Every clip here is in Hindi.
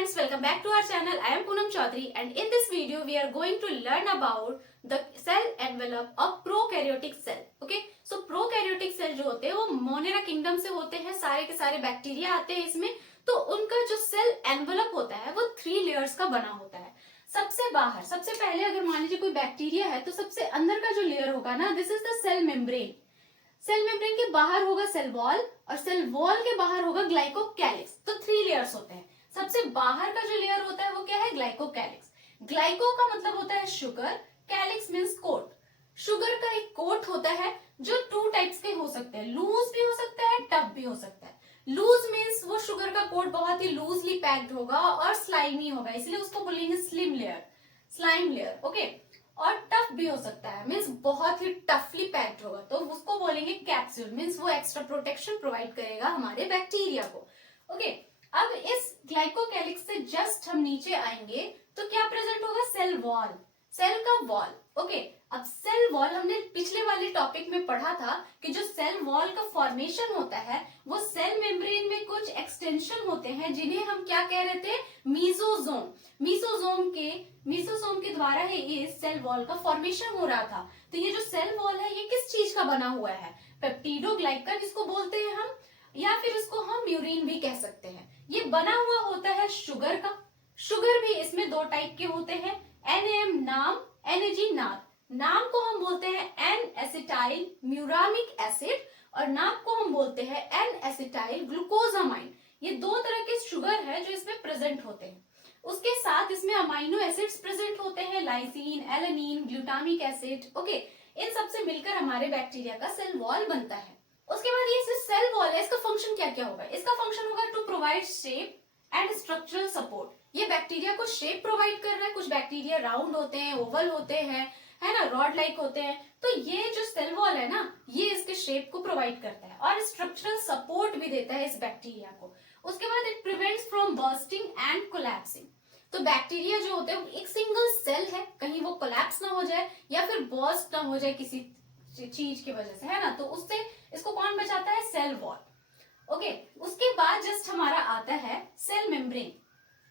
friends, welcome back to our channel. I am Poonam Chaudhary and in this video we are going to learn about the cell envelope of prokaryotic cell. Okay, so prokaryotic cell जो होते हैं वो मोनेरा किंगडम से होते हैं, सारे के सारे बैक्टीरिया आते हैं इसमें। तो उनका जो सेल एनवेलप होता है वो 3 लेयर्स का बना होता है। सबसे बाहर, सबसे पहले अगर मान लीजिए कोई बैक्टीरिया है तो सबसे अंदर का जो लेयर होगा ना, this is the cell membrane. Cell membrane के बाहर होगा सेल वॉल और सेल वॉल के बाहर होगा ग्लाइकोकैलिक्स। तो 3 लेयर्स होते हैं। सबसे बाहर का जो लेयर होता है वो क्या है? ग्लाइकोकैलिक्स। ग्लाइको का मतलब होता है sugar, calyx means coat. Sugar का एक कोट होता है जो 2 टाइप्स के हो सकते हैं, लूज भी हो सकता है, टफ भी हो सकता है। लूज मींस वो शुगर का कोट बहुत ही लूजली पैक्ड होगा और स्लाइमी होगा, इसलिए उसको बोलेंगे slim layer, slime layer. Okay, और टफ भी हो सकता है, मींस बहुत ही टफली पैक्ड होगा, तो उसको बोलेंगे कैप्सूल, मींस वो एक्स्ट्रा प्रोटेक्शन प्रोवाइड करेगा हमारे बैक्टीरिया को। ओके, अब इस ग्लाइकोकैलिक्स से जस्ट हम नीचे आएंगे तो क्या प्रेजेंट होगा? सेल वॉल, सेल का वॉल। ओके, अब सेल वॉल हमने पिछले वाले टॉपिक में पढ़ा था कि जो सेल वॉल का फॉर्मेशन होता है वो सेल मेम्ब्रेन में कुछ एक्सटेंशन होते हैं जिन्हें हम क्या कह रहे थे? मीसोसोम। मीसोसोम के द्वारा ही इस सेल वॉल का फॉर्मेशन हो रहा था। तो ये जो सेल वॉल है ये किस चीज का बना हुआ है? पेप्टिडोग्लाइकन इसको बोलते हैं हम, या फिर इसको हम म्यूरिन भी कह सकते हैं। ये बना हुआ होता है शुगर का। शुगर भी इसमें 2 टाइप के होते हैं, NAM नाम, NAG नाम। नाम को हम बोलते हैं एन एसिटाइल म्यूरामिक एसिड और नाम को हम बोलते हैं एन एसिटाइल ग्लूकोजामाइन। ये 2 तरह के शुगर है जो इसमें प्रेजेंट होते हैं। उसके साथ इसमें अमाइनो एसिड्स प्रेजेंट होते हैं, lysine, alanine, glutamic acid. Okay, इन सब से मिलकर हमारे बैक्टीरिया का सेल वॉल बनता है। उसके बाद ये सेल वॉल है, इसका फंक्शन क्या क्या होगा? इसका फंक्शन होगा to provide shape and structural support. ये बैक्टीरिया को शेप प्रोवाइड कर रहा है। कुछ बैक्टीरिया राउंड होते हैं, ओवल होते हैं, है ना, रॉड लाइक होते हैं। तो ये जो सेल वॉल है ना, ये इसके शेप को प्रोवाइड करता है और स्ट्रक्चरल सपोर्ट भी देता है इस बैक्टीरिया को। उसके बाद it prevents from bursting and collapsing. तो बैक्टीरिया जो होते हैं एक सिंगल सेल है, कहीं वो कोलैप्स ना हो जाए या फिर बर्स्ट ना हो जाए किसी चीज की वजह से, है ना, तो उससे इसको कौन बचाता है? Cell wall. ओके, उसके बाद जस्ट हमारा आता है सेल मेम्ब्रेन।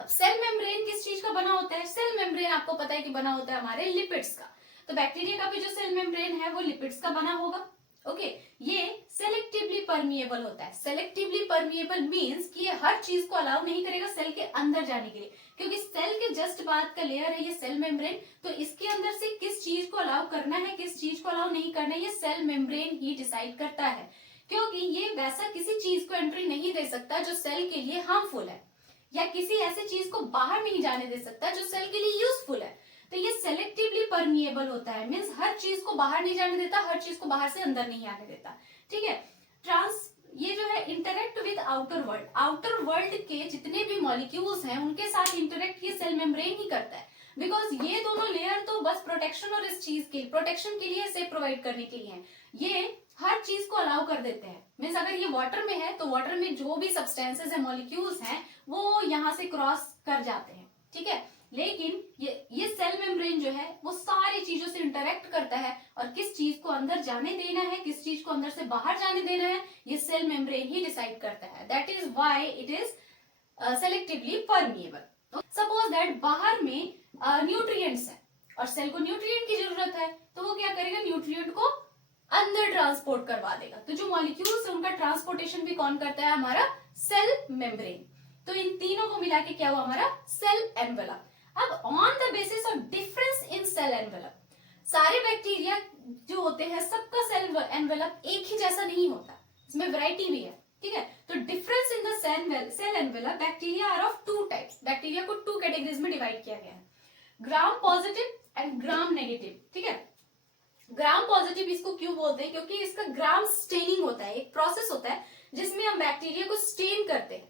अब सेल मेम्ब्रेन किस चीज का बना होता है? सेल मेम्ब्रेन आपको पता है कि बना होता है हमारे लिपिड्स का। तो बैक्टीरिया का भी जो सेल मेम्ब्रेन है वो लिपिड्स का बना होगा। ओके, ये सेलेक्टिवली परमिएबल होता है। सेलेक्टिवली परमिएबल मींस कि ये हर चीज को अलाउ नहीं करेगा सेल के अंदर जाने के लिए, क्योंकि सेल के जस्ट बाद का लेयर है ये सेल मेम्ब्रेन। तो इसके अंदर से किस चीज को अलाउ करना है, किस चीज को अलाउ नहीं करना है, ये सेल मेम्ब्रेन ही डिसाइड करता है। क्योंकि ये वैसा किसी चीज को एंट्री नहीं दे सकता जो सेल के लिए हार्मफुल है, या किसी ऐसी चीज को बाहर नहीं जाने दे सकता जो सेल के लिए यूजफुल है। तो ये सेलेक्टिवली परमिएबल होता है, मींस हर चीज को बाहर नहीं जाने देता, हर चीज को बाहर से अंदर नहीं आने देता। ठीक है, ये जो है interact with outer world. Outer world के जितने भी मॉलिक्यूल्स हैं उनके साथ इंटरेक्ट ये सेल मेम्ब्रेन ही करता है। बिकॉज ये दोनों लेयर तो बस प्रोटेक्शन और इस चीज के प्रोटेक्शन के लिए इसे प्रोवाइड करने के लिए है। ये हर चीज को अलाउ कर देते हैं। मीन्स अगर ये वाटर में है तो वाटर में जो भी सब्सटेंसेस है, मॉलिक्यूल्स हैं, वो यहाँ से क्रॉस कर जाते हैं। ठीक है, लेकिन ये सेल मेम्ब्रेन जो है वो सारी चीजों से इंटरेक्ट करता है और किस चीज को अंदर जाने देना है, किस चीज को अंदर से बाहर जाने देना है, ये सेल मेम्ब्रेन ही डिसाइड करता है। That is why it is selectively permeable. Suppose that बाहर में न्यूट्रिएंट्स है और सेल को न्यूट्रिएंट की जरूरत है, तो वो क्या करेगा? न्यूट्रिएंट को अंदर ट्रांसपोर्ट करवा देगा। तो जो मॉलिक्यूल्स है उनका ट्रांसपोर्टेशन भी कौन करता है? हमारा सेल मेम्ब्रेन। तो इन तीनों को मिला के क्या हुआ? हमारा सेल एनवेलप। अब on the basis of difference in cell envelope, सारे बैक्टीरिया जो होते हैं सबका सेल एनवेलप एक ही जैसा नहीं होता, इसमें वैरायटी भी है। ठीक है, तो difference in the cell envelope, bacteria are of 2 types. Bacteria को 2 कैटेगरीज में डिवाइड किया गया है, gram positive and gram negative. ठीक है, ग्राम पॉजिटिव इसको क्यों बोलते हैं? क्योंकि इसका ग्राम स्टेनिंग होता है, एक प्रोसेस होता है जिसमें हम बैक्टीरिया को स्टेन करते हैं।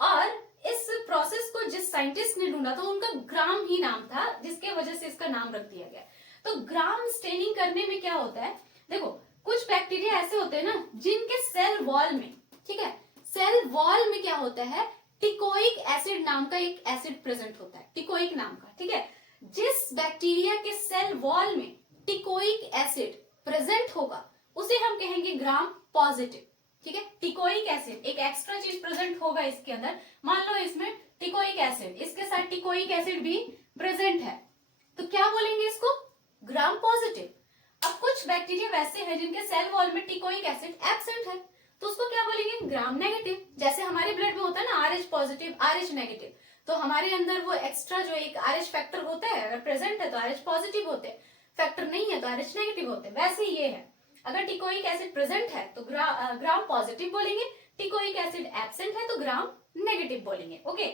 और इस प्रोसेस को जिस साइंटिस्ट ने ढूंढा था उनका ग्राम ही नाम था, जिसके वजह से इसका नाम रख दिया गया। तो ग्राम स्टेनिंग करने में क्या होता है? देखो, कुछ बैक्टीरिया ऐसे होते हैं ना जिनके सेल वॉल में, ठीक है, सेल वॉल में क्या होता है? टिकोइक एसिड नाम का एक एसिड प्रेजेंट होता है, टिकोइक नाम का। ठीक है, जिस बैक्टीरिया के सेल वॉल में टिकोइक एसिड प्रेजेंट होगा उसे हम कहेंगे ग्राम पॉजिटिव। ठीक है, टिकोइक एसिड एक एक्स्ट्रा चीज प्रेजेंट होगा इसके अंदर। मान लो इसमें टिकोइक एसिड, इसके साथ टिकोइक एसिड भी प्रेजेंट है, तो क्या बोलेंगे इसको? Gram positive. अब कुछ बैक्टीरिया वैसे हैं जिनके सेल वॉल में टिकोइक एसिड एब्सेंट है, तो उसको क्या बोलेंगे? Gram negative. जैसे हमारे ब्लड में होता है ना RH पॉजिटिव, RH नेगेटिव, तो हमारे अंदर वो एक्स्ट्रा जो एक RH फैक्टर होता है, अगर प्रेजेंट है तो RH पॉजिटिव होते हैं, फैक्टर नहीं है तो RH नेगेटिव होते हैं। वैसे ये है, अगर टिकोइक एसिड प्रेजेंट है तो ग्राम पॉजिटिव बोलेंगे, टिकोइक एसिड एब्सेंट है तो ग्राम नेगेटिव बोलेंगे। ओके,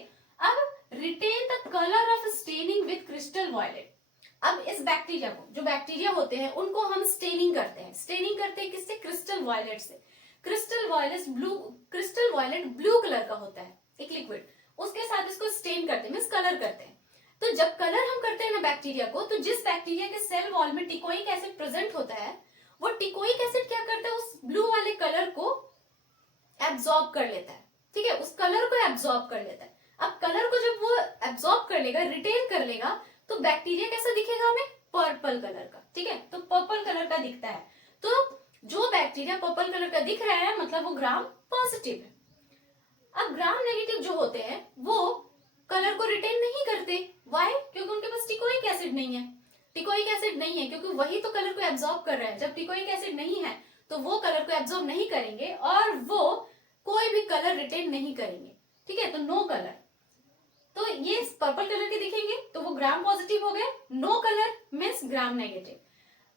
अब retain the colour of staining with crystal violet. अब इस बैक्टीरिया को, जो बैक्टीरिया होते हैं उनको हम स्टेनिंग करते हैं। स्टेनिंग करते हैं किससे? क्रिस्टल वायलेट से। क्रिस्टल वायलेट ब्लू कलर का होता है, एक लिक्विड, उसके साथ इसको स्टेन करते हैं, मींस कलर करते हैं। तो जब कलर हम करते हैं ना बैक्टीरिया को, तो जिस बैक्टीरिया के सेल वॉल में टिकोइक एसिड प्रेजेंट होता है, वो टिकोइक एसिड क्या करता है? उस ब्लू वाले कलर को एब्जॉर्ब कर लेता है, ठीक है, उस कलर को एब्जॉर्ब कर लेता है। अब कलर को जब वो एब्जॉर्ब कर लेगा, रिटेन कर लेगा, तो बैक्टीरिया कैसा दिखेगा हमें? पर्पल कलर का, ठीक है, तो पर्पल कलर का दिखता है। तो जो बैक्टीरिया पर्पल कलर का दिख रहा है मतलब वो ग्राम पॉजिटिव है। अब ग्राम नेगेटिव जो होते हैं वो कलर को रिटेन नहीं करते। व्हाई? क्योंकि उनके पास टिकोइक एसिड नहीं है। टिकोइक एसिड नहीं है क्योंकि वही तो कलर को एब्जॉर्ब कर रहा है। जब टिकोइक एसिड नहीं है तो वो कलर को एब्जॉर्ब नहीं करेंगे और वो कोई भी कलर रिटेन नहीं करेंगे, ठीक है, तो नो कलर। तो ये पर्पल कलर के दिखेंगे तो वो ग्राम पॉजिटिव हो गए, no colour means gram negative.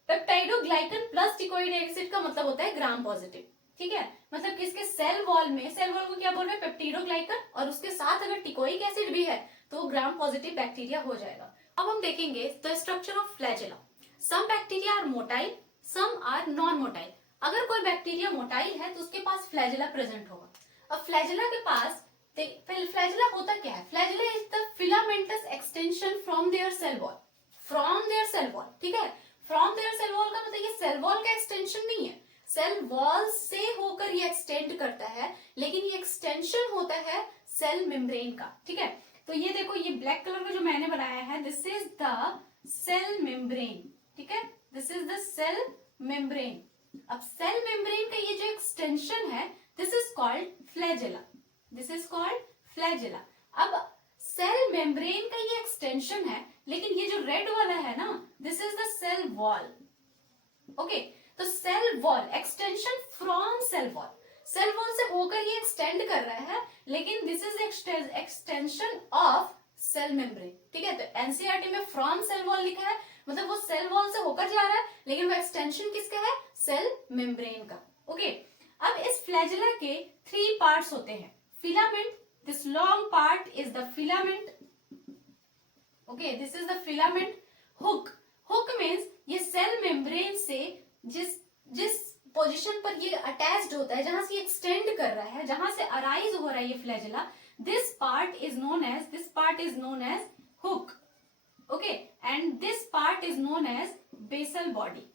Peptidoglycan plus teichoic acid का मतलब होता है ग्राम पॉजिटिव, ठीक है, मतलब किसके सेल वॉल में, सेल वॉल को क्या बोल रहे हैं? पेप्टिडोग्लाइकन, और उसके साथ अगर टिकोइक एसिड भी है तो वो ग्राम पॉजिटिव बैक्टीरिया हो जाएगा। अब हम देखेंगे the structure of flagella. Some bacteria are motile, some are non motile. अगर कोई बैक्टीरिया मोटाइल है तो उसके पास फ्लैजेला प्रेजेंट होगा। अब फ्लैजेला के पास, फ्लैजेला होता क्या है? Flagella is the filamentous extension from their cell wall, from their cell wall, ठीक है, फ्रॉम देयर सेल वॉल का मतलब ये सेल वॉल का एक्सटेंशन नहीं है, सेल वॉल से होकर ये एक्सटेंड करता है, लेकिन ये एक्सटेंशन होता है सेल मेम्ब्रेन का, ठीक है। तो ये देखो, ये ब्लैक कलर का जो मैंने बनाया है, this is the cell membrane, ठीक है, this is the cell membrane. अब सेल मेम्ब्रेन का ये जो एक्सटेंशन है, this is called flagella, this is called flagella. अब सेल मेम्ब्रेन का ये एक्सटेंशन है, लेकिन ये जो रेड वाला है ना, this is the cell wall, okay. तो cell wall extension from cell wall, cell wall से होकर ये एक्सटेंड कर रहा है, लेकिन this is extension of cell membrane, ठीक है। तो एनसीईआरटी में फ्रॉम सेल वॉल लिखा है, मतलब वो सेल वॉल से होकर जा रहा है, लेकिन वो एक्सटेंशन किसका है? सेल मेम्ब्रेन का, ओके। अब इस फ्लैजेला के 3 पार्ट्स होते हैं। Filament, this long part is the filament, okay, this is the filament. Hook, hook means ये सेल मेम्ब्रेन से जिस पोजीशन पर ये अटैच्ड होता है, जहां से ये एक्सटेंड कर रहा है, जहां से अराइज हो रहा है ये flagella, this part is known as hook, okay, and this part is known as basal body.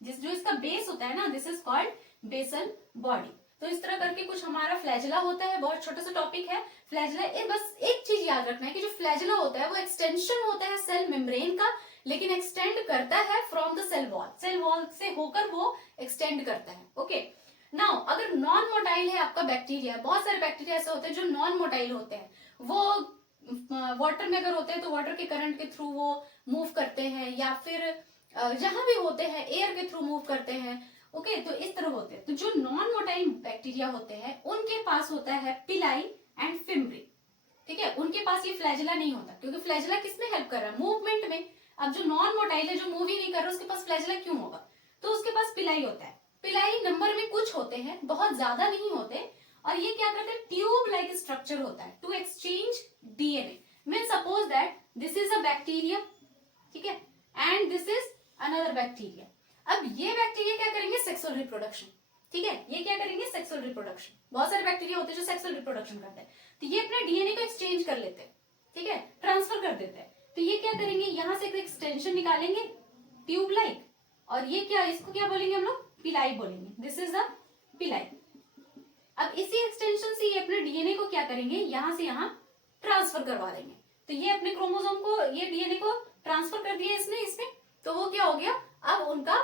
जो इसका बेस होता है ना, this is called basal body. तो इस तरह करके कुछ हमारा फ्लैजेला होता है, बहुत छोटा सा टॉपिक है फ्लैजेला। बस एक चीज याद रखना है कि जो फ्लैजेला होता है वो एक्सटेंशन होता है सेल मेम्ब्रेन का, लेकिन एक्सटेंड करता है from the cell wall, cell wall से होकर वो एक्सटेंड करता है, ओके। नाउ अगर नॉन मोटाइल है आपका बैक्टीरिया, बहुत सारे बैक्टीरिया ऐसे होते हैं जो नॉन मोटाइल होते हैं, वो वाटर में अगर होते हैं तो वाटर के करंट के थ्रू वो मूव करते हैं, या फिर जहां भी होते हैं एयर के थ्रू मूव करते हैं, ओके, तो इस तरह होते हैं। तो जो नॉन मोटाइल बैक्टीरिया होते हैं उनके पास होता है पिलाई एंड फिम्ब्री, ठीक है, उनके पास ये फ्लैजेला नहीं होता, क्योंकि फ्लैजेला किसमें हेल्प कर रहा है? मूवमेंट में। अब जो नॉन मोटाइल है, जो मूव ही नहीं कर रहा, उसके पास फ्लैजेला क्यों होगा? तो उसके पास पिलाई होता है। पिलाई नंबर में कुछ होते हैं, बहुत ज्यादा नहीं होते, और ये क्या करते हैं? ट्यूब लाइक स्ट्रक्चर होता है to exchange DNA. Mean suppose that this is a bacteria, ठीक है, and this is another bacteria. अब ये बैक्टीरिया क्या करेंगे? सेक्सुअल रिप्रोडक्शन, ठीक है, ये क्या करेंगे? Sexual reproduction. बहुत सारे बैक्टीरिया होते हैं जो सेक्सुअल रिप्रोडक्शन करते हैं, तो ये अपने डीएनए को एक्सचेंज कर लेते हैं, ठीक है, ट्रांसफर कर देते हैं। तो ये क्या करेंगे? यहां से एक एक्सटेंशन निकालेंगे ट्यूब लाइक, और ये क्या, इसको क्या बोलेंगे हम लोग? पिलाई बोलेंगे, दिस इज द पिलाई। अब इसी एक्सटेंशन से ये अपने डीएनए को क्या करेंगे? यहां से यहां ट्रांसफर करवा देंगे। तो ये अपने क्रोमोसोम को, ये डीएनए को ट्रांसफर कर दिया इसमें, तो वो क्या हो गया? अब उनका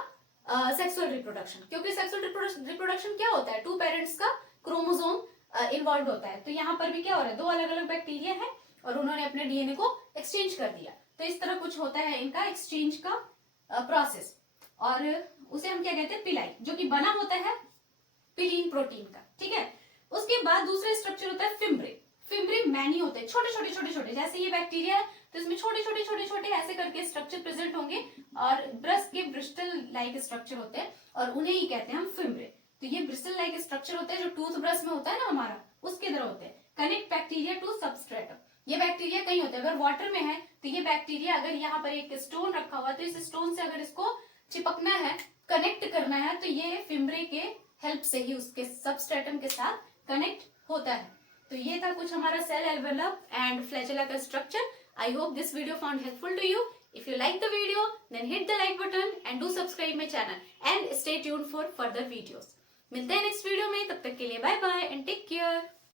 सेक्सुअल रिप्रोडक्शन, क्योंकि सेक्सुअल रिप्रोडक्शन क्या होता है? 2 पेरेंट्स का क्रोमोसोम इन्वॉल्व होता है। तो यहाँ पर भी क्या हो रहा है? 2 अलग अलग बैक्टीरिया है और उन्होंने अपने डीएनए को एक्सचेंज कर दिया। तो इस तरह कुछ होता है इनका एक्सचेंज का प्रोसेस, और उसे हम क्या कहते हैं, पिलाई, जो कि बना होता है पिलीन प्रोटीन का। ठीक है, उसके बाद दूसरा स्ट्रक्चर होता है फिम्ब्रे। फिम्ब्रे मैनी होते हैं, छोटे छोटे छोटे छोटे, जैसे ये बैक्टीरिया है तो इसमें छोटे छोटे छोटे छोटे ऐसे करके स्ट्रक्चर प्रेजेंट होंगे, और ब्रश के ब्रिस्टल लाइक स्ट्रक्चर होते हैं, और उन्हें ही कहते हैं हम फिम्ब्रे। तो ये ब्रिस्टल लाइक स्ट्रक्चर होते हैं जो टूथ ब्रश में होता है ना हमारा, उसके तरह होते हैं। कनेक्ट बैक्टीरिया टू सबस्ट्रेटम, ये बैक्टीरिया कहीं होते हैं, अगर वाटर में है तो ये बैक्टीरिया, अगर यहाँ पर एक स्टोन रखा हुआ है तो इस स्टोन से अगर इसको चिपकना है, कनेक्ट करना है, तो ये फिम्ब्रे के हेल्प से ही उसके सबस्ट्रेटम के साथ कनेक्ट होता है। तो ये था कुछ हमारा सेल एनवेलप एंड फ्लैजेला का structure. I hope this video found helpful to you. If you like the video, then hit the like button and do subscribe my channel and stay tuned for further videos. मिलते हैं नेक्स्ट वीडियो में, तब तक के लिए bye bye and take care.